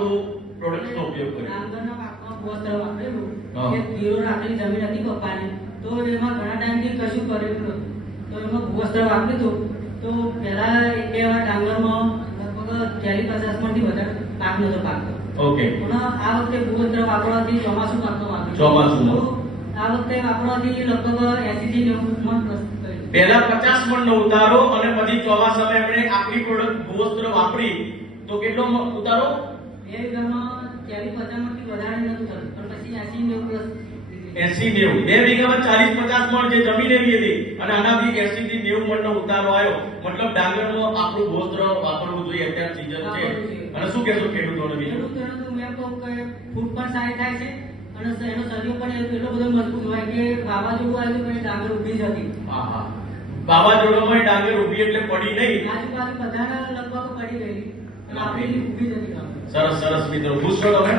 આપણું પ્રોડક્ટનો ઉપયોગ કર્યો? ડાંગરના પાકમાં ભૂવસ્ત્ર વાપરેલું. એક ધીરો રાખેલી જમીન હતી પપ્પાની, તો એમાં ઘણા ટાઈમથી કશું કરેલું નતું, તો એમાં ભૂવસ્ત્ર વાપર્યું હતું. તો પહેલા એક બે વાર ડાંગરમાં લગભગ 40-50 મણથી વધારે પાક નતો પાકતો. ઓકે. પણ આ વખતે ભૂવસ્ત્ર વાપરવાથી ચોમાસું પાકતો વાપર્યું. ચોમાસુમાં આ વખતે વાપરવાથી લગભગ 80 થી 90 મણ થયું. પહેલા 50 મણનો ઉતારો અને પછી ચોમાસામાં એમણે આપણી પ્રોડક્ટ ભૂવસ્ત્ર વાપરી તો કેટલો ઉતારો? 2 વીઘામાં 40-50 મણથી વધારે નતું થયું, પણ પછી 80-90 પ્લસ. 80-90 2 વીઘામાં 40-50 મણ જે જમીન એવી હતી અને આનાથી 80 થી 90 મણનો ઉતારો આવ્યો. મતલબ ડાંગરમાં આપણું ભૂવસ્ત્ર વાપરવું જોઈએ અત્યારે સીઝન છે. અને શું કહેશો ખેડૂતોને? ખેડૂતોને તો મેં કહું કે ફૂટ પણ સારી થાય છે અને એનો સળિયો પણ એટલો બધો મજબૂત હોય કે વાવાઝોડું આવ્યું પણ ડાંગર ઊભી જ હતી. હા હા, વાવાઝોડામાં ડાંગર ઊભી એટલે પડી નહીં, આજુબાજુ બધાના લગભગ પડી ગયેલી અને આપણી ઊભી જ હતી. સરસ સરસ મિત્રો, ખુશ છો તમે?